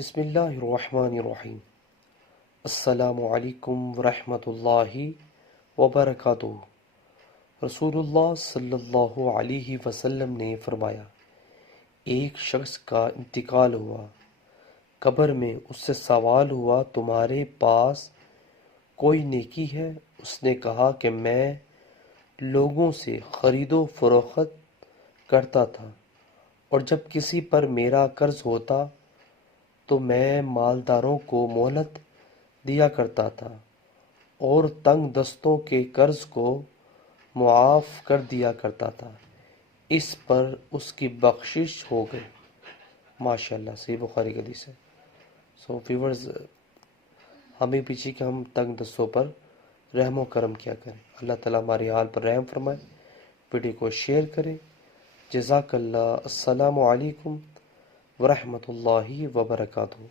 بسم اللہ الرحمن الرحیم۔ السلام علیکم ورحمۃ اللہ وبرکاتہ۔ رسول اللہ صلی اللہ علیہ وسلم نے فرمایا، ایک شخص کا انتقال ہوا، قبر میں اس سے سوال ہوا، تمہارے پاس کوئی نیکی ہے؟ اس نے کہا کہ میں لوگوں سے خرید و فروخت کرتا تھا، اور جب کسی پر میرا قرض ہوتا تو میں مالداروں کو مہلت دیا کرتا تھا اور تنگ دستوں کے قرض کو معاف کر دیا کرتا تھا، اس پر اس کی بخشش ہو گئی۔ ماشاءاللہ، صحیح بخاری کی حدیث ہے۔ ویورز، ہمیں بھی چاہیے کہ ہم تنگ دستوں پر رحم و کرم کیا کریں۔ اللہ تعالیٰ ہمارے حال پر رحم فرمائے۔ ویڈیو کو شیئر کریں۔ جزاک اللہ۔ السلام علیکم ورحمۃ اللہ وبرکاتہ۔